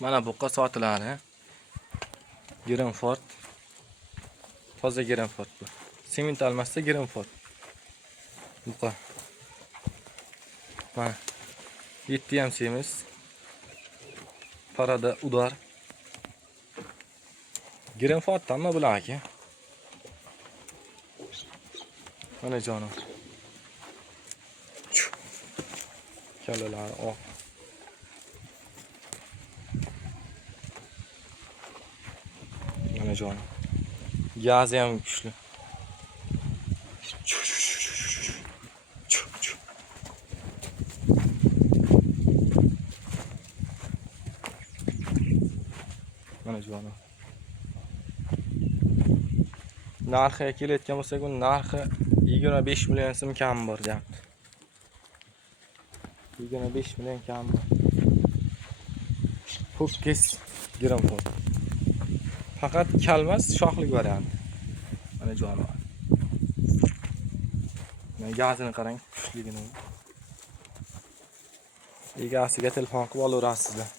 Mana buqa sotiladi. Grenford. Toza Grenford bu. Sement almasda Grenford. Buqa. Mana 7 ham semiz. Parada udar. Grenforddanmi bular aka? Mana jonim. Kalalari oq. Mana jonim. Gazi ham kuchli. Mana jonim. Narxiga kelayotgan bo'lsak, uni narxi 25 million so'm kam bor deyapti. 25 million kam bor. Ho'kiz Grenford. Faqat kalmas shoxlik variant. Mana jonivor. Mana gazini qarang, kuchligini. Egasiga telefon qilib olaverasizlar.